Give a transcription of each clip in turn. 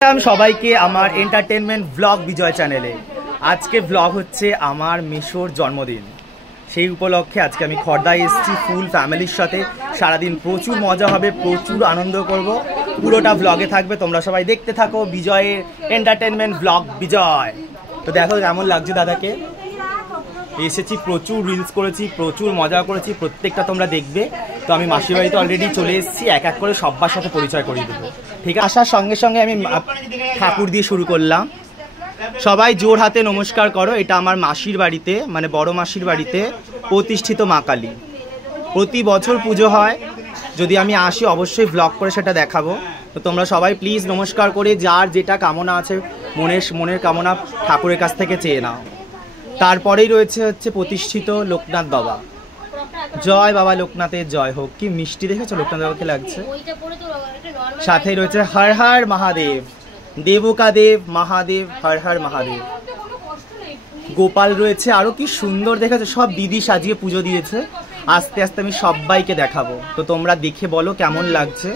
সবাইকে আমার entertainment blog বিজয় চ্যানেলে। আজকে ব্লগ হচ্ছে আমার মেশোর জন্মদিন, সেই উপলক্ষে আজকে আমি খড়দায় এসেছি ফুল ফ্যামিলির সাথে। সারাদিন প্রচুর মজা হবে, প্রচুর আনন্দ করব, পুরোটা ব্লগে থাকবে, তোমরা সবাই দেখতে থাকো। বিজয়ের এন্টারটেনমেন্ট ব্লগ বিজয়। তো দেখো কেমন লাগছে দাদাকে, এসেছি, প্রচুর রিলস করেছি, প্রচুর মজা করেছি, প্রত্যেকটা তোমরা দেখবে। তো আমি মাসির বাড়িতে অলরেডি চলে এসেছি, এক এক করে সবার সাথে পরিচয় করিয়ে দেবো, ঠিক আছে? আসার সঙ্গে সঙ্গে আমি ঠাকুর দিয়ে শুরু করলাম। সবাই জোর হাতে নমস্কার করো। এটা আমার মাসির বাড়িতে, মানে বড় মাসির বাড়িতে প্রতিষ্ঠিত মা কালী। প্রতি বছর পুজো হয়, যদি আমি আসি অবশ্যই ব্লগ করে সেটা দেখাবো। তো তোমরা সবাই প্লিজ নমস্কার করে যার যেটা কামনা আছে মনের কামনা ঠাকুরের কাছ থেকে চেয়ে নাও। তারপরেই রয়েছে হচ্ছে প্রতিষ্ঠিত লোকনাথ বাবা। জয় বাবা লোকনাথের জয় হোক। কি মিষ্টি দেখেছো লোকনাথ বাবাকে লাগছে। সাথেই রয়েছে হর হর মহাদেব, দেবকা দেব মহাদেব, হর হর মহাদেব। গোপাল রয়েছে, আরো কি সুন্দর দেখেছো, সব দিদি সাজিয়ে পুজো দিয়েছে। আস্তে আস্তে আমি সবাইকে দেখাবো, তো তোমরা দেখে বলো কেমন লাগছে।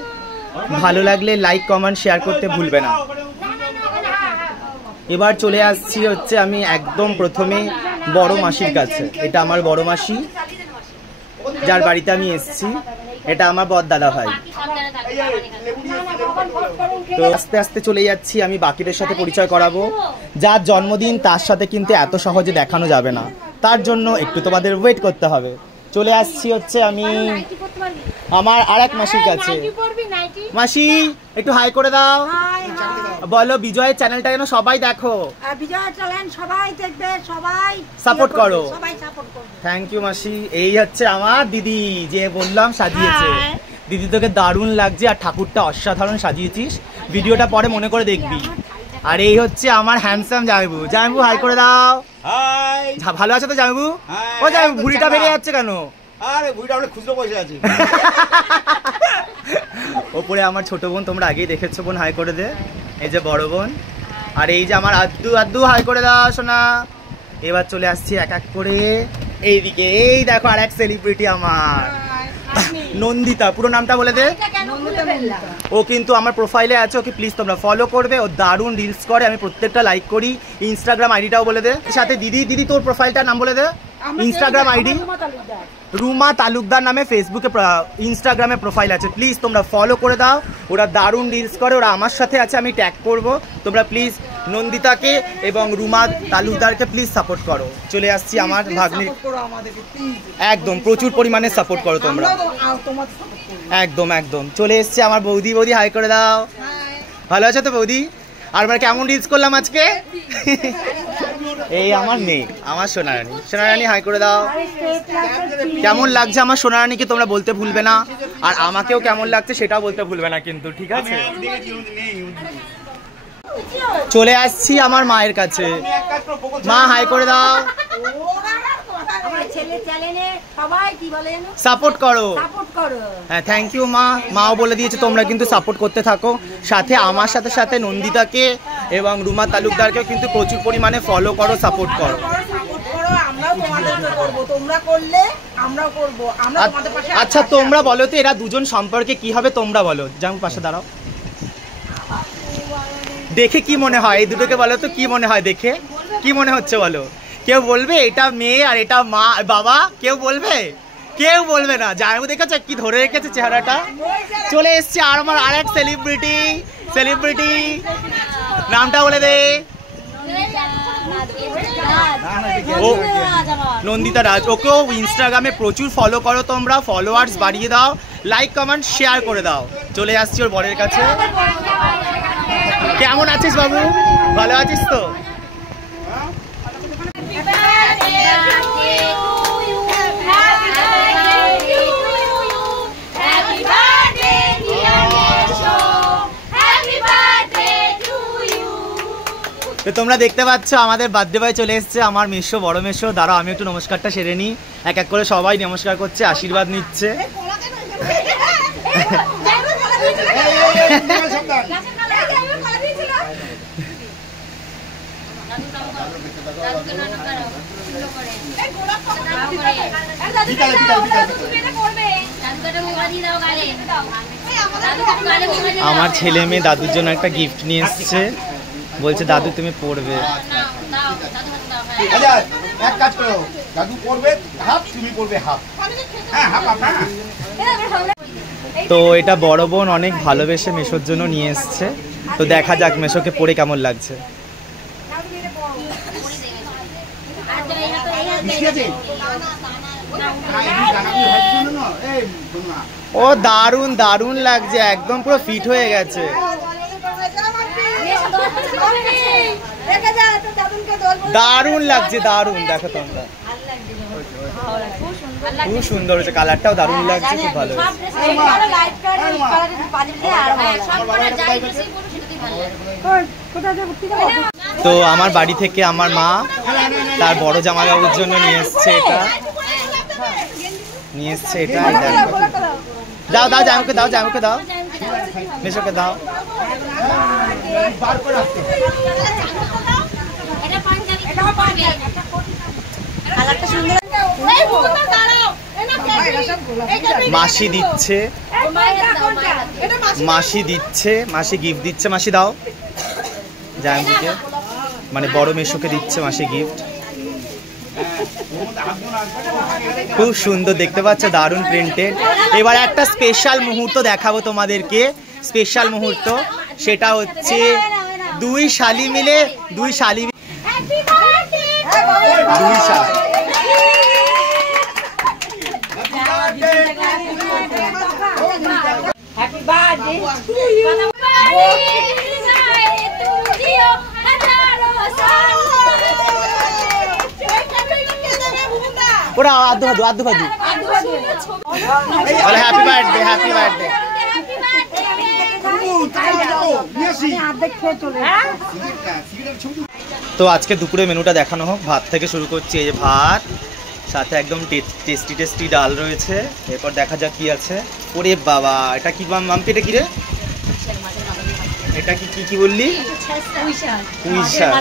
ভালো লাগলে লাইক কমেন্ট শেয়ার করতে ভুলবে না। এবার চলে আসছি হচ্ছে আমি একদম প্রথমে বড় মাসির কাছে। এটা আমার বড় মাসি, যার বাড়িতে আমি এসেছি। এটা আমার বড় দাদা ভাই। তো আস্তে আস্তে চলে যাচ্ছি, আমি বাকিদের সাথে পরিচয় করাবো। যার জন্মদিন তার সাথে কিন্তু এত সহজে দেখানো যাবে না, তার জন্য একটু তোমাদের ওয়েট করতে হবে। চলে আসছি হচ্ছে আমি আমার আর এক মাসির কাছে। মাসি একটু হাই করে দাও, বলো বিজয়ের চ্যানেলটা যেন সবাই দেখো। বিজয়ের চ্যানেল সবাই দেখবে, সবাই সাপোর্ট করো। করবে। থ্যাংক ইউ মাসি। এই হচ্ছে আমার দিদি, যে বললাম সাজিয়েছে। দিদি তোকে দারুণ লাগছে, আর ঠাকুরটা অসাধারণ সাজিয়েছিস, ভিডিওটা পরে মনে করে দেখবি। আর এই হচ্ছে আমার হ্যান্ডসাম জামাইবু। জামাইবু হাই করে দাও। হাই, ভালো আছো তো জামাইবু? ও জামাইবু ভুঁড়িটা বেড়ে যাচ্ছে কেন? আরে ভুঁড়িটা আমরা খুচরো বসে আছি। ওপরে আমার ছোট বোন, তোমরা আগেই দেখেছো, বোন হাই করে দে। এই যে বড় বোন, আর এই যে আমার আদ্দু। আদ্দু হাই করে দাও সোনা। এবার চলে আসছি এক এক করে এইদিকে। এই দেখো আর এক সেলিব্রিটি আমার, নন্দিতা। পুরো নামটা বলে দে। ও কিন্তু আমার প্রোফাইলে আছে, ওকে প্লিজ তোমরা ফলো করবে। ও দারুণ রিলস করে, আমি প্রত্যেকটা লাইক করি। ইনস্টাগ্রাম আইডিটাও বলে দে। সাথে দিদি, দিদি তোর প্রোফাইলটার নাম বলে দে। ইনস্টাগ্রাম আইডি রুমা তালুকদার নামে ফেসবুকে ইনস্টাগ্রামে প্রোফাইল আছে, প্লিজ তোমরা ফলো করে দাও। ওরা দারুণ রিলস করে, ওরা আমার সাথে আছে, আমি ট্যাগ করব। তোমরা প্লিজ নন্দিতাকে এবং রুমা তালুকদারকে প্লিজ সাপোর্ট করো। চলে আসছি আমার ভাগ্নি, একদম প্রচুর পরিমাণে সাপোর্ট করো তোমরা, একদম একদম। চলে এসছি আমার বৌদি। বৌদি হাই করে দাও। ভালো আছো তো বৌদি? আর মানে কেমন রিলস করলাম আজকে? এই আমার মেয়ে, আমার সোনারানী। সোনারানী হাই করে দাও। কেমন লাগছে আমার সোনারানীকে তোমরা বলতে ভুলবে না, আর আমাকেও কেমন লাগছে সেটাও বলতে ভুলবে না কিন্তু, ঠিক আছে? চলে আসছি আমার মায়ের কাছে। মা হাই করে দাও। সাপোর্ট করো। হ্যাঁ থ্যাংক ইউ মা। মাও বলে দিয়েছে তোমরা কিন্তু সাপোর্ট করতে থাকো। সাথে আমার সাথে সাথে নন্দিতাকে এবং রুমা তালুকদারকেও কিন্তু প্রচুর পরিমাণে ফলো করো, সাপোর্ট করো। আচ্ছা তোমরা বলো তো এরা দুজন সম্পর্কে কি হবে, তোমরা বলো। যেমন পাশে দাঁড়াও, দেখে কি মনে হয় এই দুটোকে, বলো তো কি মনে হয় দেখে, কি মনে হচ্ছে বলো? কেউ বলবে এটা মেয়ে আর এটা মা বাবা? কেউ বলবে? কেউ বলবে না। জামাইবু দেখেছো কি ধরে রেখেছে চেহারাটা। চলে এসছে আর আমার আর এক সেলিব্রিটি। সেলিব্রিটি নামটা বলে দে। ও নন্দিতা রাজ। ওকেও ইনস্টাগ্রামে প্রচুর ফলো করো তোমরা, ফলোয়ার্স বাড়িয়ে দাও, লাইক কমেন্ট শেয়ার করে দাও। চলে আসছি ওর বরের কাছে। কেমন আছিস বাবু? ভালো আছিস তো? তো তোমরা দেখতে পাচ্ছ আমাদের বার্থডে বয় চলে এসছে, আমার মেশো, বড় মেশো। দাঁড়াও আমি একটু নমস্কারটা সেরে নিই। এক এক করে সবাই নমস্কার করছে, আশীর্বাদ নিচ্ছে। আমার ছেলে মেয়ে দাদুর জন্য একটা গিফট নিয়ে এসছে, বলছে দাদু তুমি পড়বে। আচ্ছা এক কাজ করো, দাদু পড়বে হাফ, তুমি পড়বে হাফ। হ্যাঁ হাফ আপনার। তো এটা বড় বোন অনেক ভালোবেসে মেশোর জন্য নিয়ে এসছে, তো দেখা যাক মেশোকে পড়ে কেমন লাগছে। ও দারুণ দারুণ লাগছে, একদম পুরো ফিট হয়ে গেছে। দারুণ লাগছে, দারুণ। দেখো তোমরা, খুব সুন্দর হয়েছে, কালারটাও দারুণ লাগছে, খুব ভালো। তো আমার বাড়ি থেকে আমার মা তার বড় জামাইবাবুর জন্য নিয়ে এসছে এটা, নিয়ে এসছে এটা। দাও দাও জামুকে দাও, জামুকে দাও, মেশোকে দাও। মাসি দিচ্ছে, মাসি দিচ্ছে, মাসি গিফট দিচ্ছে। মাসি দাও জামুকে, মানে বড় মেশোকে দিচ্ছে মাসি গিফট। খুব সুন্দর দেখতে পাচ্ছ, দারুণ প্রিন্টেড। এবার একটা স্পেশাল মুহূর্ত দেখাবো তোমাদেরকে, স্পেশাল মুহূর্ত। সেটা হচ্ছে দুই শালি মিলে, দুই শালি ওরা আদু ভাদু, আদু ভাদু, বলে হ্যাপি বার্থডে, হ্যাপি বার্থডে। তো আজকে দুপুরে মেনুটা দেখানো হোক। ভাত থেকে শুরু করছি, এই যে ভাত, সাথে একদম টেস্টি টেস্টি ডাল রয়েছে। এরপর দেখা যাক কি আছে। ওরে বাবা, এটা কি মাম্পি, এটা কি রে? এটা কি কি বললি? পুঁই শাক,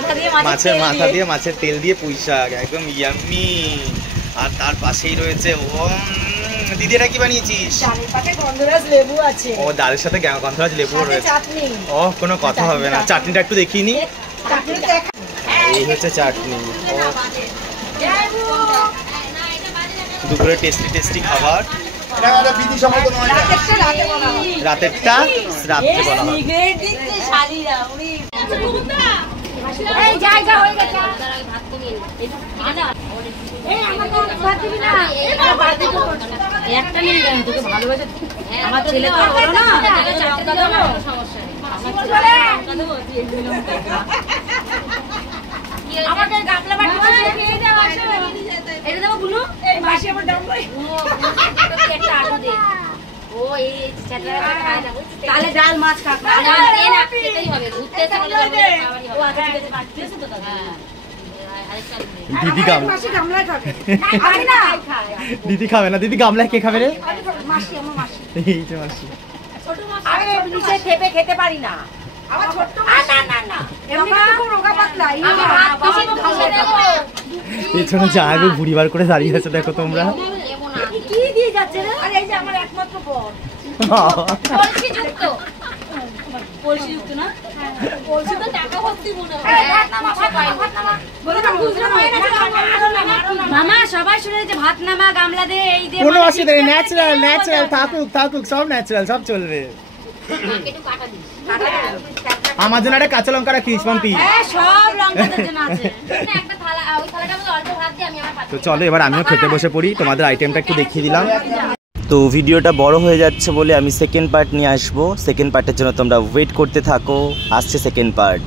মাছের মাথা দিয়ে, মাছের তেল দিয়ে পুঁই শাক, একদম ইয়াম্মি। আর তার পাশেই রয়েছে দিদি, এটা কি বানিয়েছিস? ও ডালের সাথে গন্ধরাজ লেবু রয়েছে। ও কোনো কথা হবে না, চাটনিটা একটু দেখিয়ে নি। এই হচ্ছে চাটনি। দুপুরে টেস্টি টেস্টি খাবার। রাতেরটা রাত্রে বলা হয়। আমার ছেলে তো হলো না, আমাকে গামলা বাটি খেয়ে দাও, আসো এটা দাও গুলো, এই মাসি আমার দাও একটা আলু দে। ও এই চাটলাটা খায় না, তাহলে ডাল মাছ খাক না, ডাল দে না, খেতেই হবে। ঘুরতে চলে যাবে খাবারই। ও আগে থেকে বাড়তে এসে তো দাদা। দিদি গামলায় খাবে না, দিদি খাবে না। দিদি গামলায় কে খাবে রে? মাসি, আমার মাসি। এই যে মাসি, ছোট মাসি। আমি নিচে খেপে খেতে পারি না, আমার ছোট মাসি। না না না, এমনি খুব রোগা পাতলা। আমি ভাত বেশি খাইয়ে দেব। পেছনে জাগো বুড়ি বার করে দাঁড়িয়ে আছে, দেখো তোমরা। কি দিয়ে যাচ্ছে রে? আরে এই যে আমার একমাত্র বোন, পলসি যুক্ত, পলসি যুক্ত না, পলসি তো টাকা ভর্তি মনে হয়। ভাত নামা, ভাত নামা, বলে না খুচরো হয় না। মামা সবাই শুনে যে ভাত নামা, গামলা দে, এই দে। কোনো অসুবিধা নেই, ন্যাচারাল ন্যাচারাল, থাকুক থাকুক, সব ন্যাচারাল, সব চলবে। একটু কাটা দিস, আমার জন্য একটা কাঁচা লঙ্কা রাখিস মাম্পি। হ্যাঁ সব লঙ্কাদের জন্য আছে। একটা থালা, ওই থালাটার মধ্যে অল্প ভাত দিয়ে আমি আমার পাতে। তো চলো এবার আমিও খেতে বসে পড়ি। তোমাদের আইটেমটা একটু দেখিয়ে দিলাম। তো ভিডিওটা বড় হয়ে যাচ্ছে বলে আমি সেকেন্ড পার্ট নিয়ে আসবো। সেকেন্ড পার্টের জন্য তোমরা ওয়েট করতে থাকো, আসছে সেকেন্ড পার্ট।